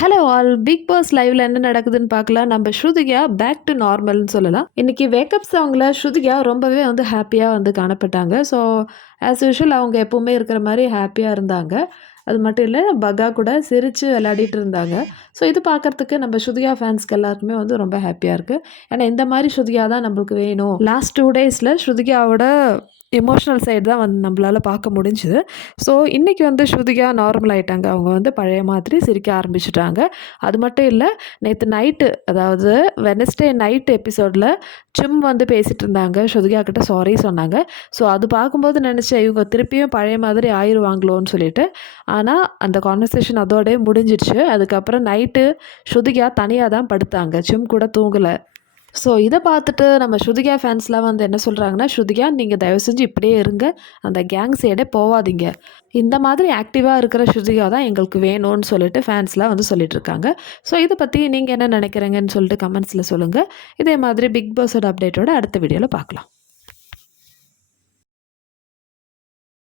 Hello all big pass லைவ்ல என்ன நடக்குதுன்னு பார்க்கலாம். நம்ம ஸ்ருதிகா பேக் டு நார்மல்னு சொல்லலாம். இன்னைக்கு வேக்கப் அவங்கள ஸ்ருதிகா ரொம்பவே வந்து ஹாப்பியாக வந்து காணப்பட்டாங்க. ஸோ ஆஸ் யூஷுவல் அவங்க எப்போவுமே இருக்கிற மாதிரி ஹாப்பியாக இருந்தாங்க. அது மட்டும் இல்லை பகா கூட சிரித்து விளையாடிட்டு இருந்தாங்க. ஸோ இது பார்க்கறதுக்கு நம்ம ஸ்ருதிகா ஃபேன்ஸ்க்கு எல்லாருக்குமே வந்து ரொம்ப ஹாப்பியாக இருக்குது ஏன்னா இந்த மாதிரி ஸ்ருதிகா தான் நம்மளுக்கு வேணும். லாஸ்ட் டூ டேஸில் ஸ்ருதிகாவோட எமோஷ்னல் சைடு தான் வந்து நம்மளால் பார்க்க முடிஞ்சுது. ஸோ இன்றைக்கி வந்து ஸ்ருதிகா நார்மல் ஆகிட்டாங்க அவங்க வந்து பழைய மாதிரி சிரிக்க ஆரம்பிச்சிட்டாங்க. அது மட்டும் இல்லை நேற்று நைட்டு அதாவது வெனஸ்டே நைட் எபிசோடில் சிம் வந்து பேசிகிட்டு இருந்தாங்க. ஸ்ருதிகா கிட்ட சாரி சொன்னாங்க. ஸோ அது பார்க்கும்போது நினச்சேன் இவங்க திருப்பியும் பழைய மாதிரி ஆயிடுவாங்களோன்னு சொல்லிட்டு. ஆனால் அந்த கான்வர்சேஷன் அதோடய முடிஞ்சிடுச்சு. அதுக்கப்புறம் நைட்டு ஸ்ருதிகா தனியாக தான் படுத்தாங்க. சிம் கூட தூங்கலை. ஸோ இதை பார்த்துட்டு நம்ம ஸ்ருதிகா ஃபேன்ஸ்லாம் வந்து என்ன சொல்கிறாங்கன்னா ஸ்ருதிகா நீங்கள் தயவு செஞ்சு இப்படியே இருங்க. அந்த கேங் சைடே போகாதீங்க இந்த மாதிரி ஆக்டிவாக இருக்கிற ஸ்ருதிகா தான் எங்களுக்கு வேணும்னு சொல்லிட்டு ஃபேன்ஸ்லாம் வந்து சொல்லிட்டு இருக்காங்க. ஸோ இதை பற்றி நீங்கள் என்ன நினைக்கிறீங்கன்னு சொல்லிட்டு கமெண்ட்ஸில் சொல்லுங்கள் இதே மாதிரி பிக் பாஸோட அப்டேட்டோட அடுத்த வீடியோவில் பார்க்கலாம்.